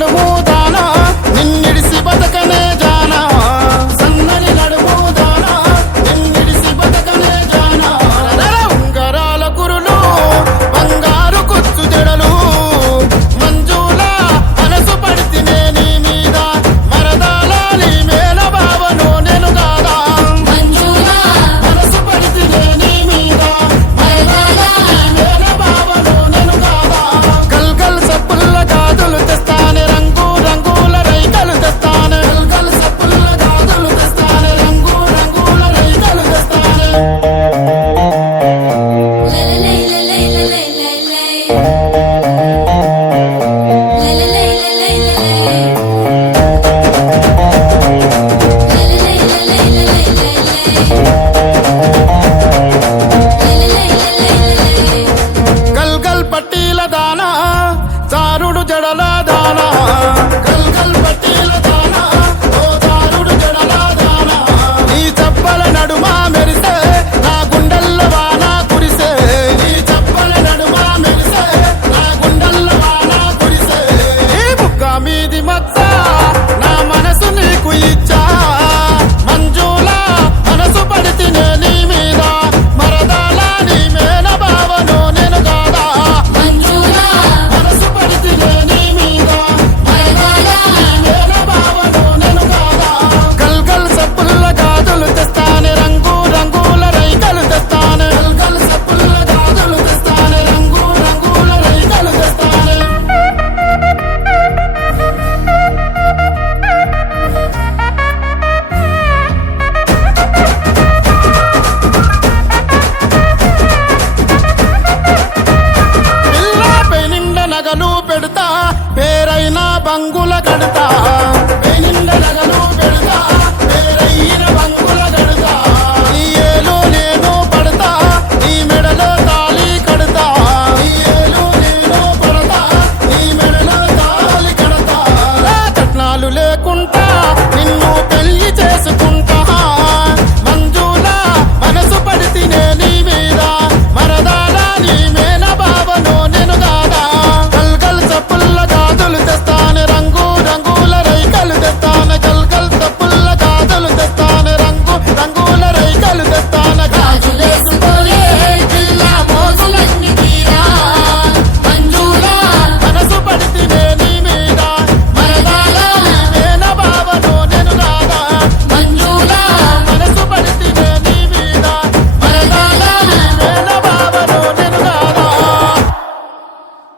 నడుము దానా నిన్నిడిసి బతకనే జానా సన్నని నడుము దానా నిన్నిడిసి బతకనే జానా ఉంగరాల కురులు బంగారు కొచ్చు జడలు మంజుల మనసు పడితినే నీ మీద మరదాల నీ మేల భావను నేను కాదా మనసు పడితినే నీ మీద మరదాల నీ మేల భావను నేను కాదా గల్గల్ సప్పుల్ల గాజులు తెస్తానే రంగు రంగుల రైకలు తెస్తానే గల్గల్ సప్పుల్ల గాజులు తెస్తానే రంగు రంగుల రైకలు తెస్తానే గల్గల్ పట్టీల దానా చారుడు జడల దానా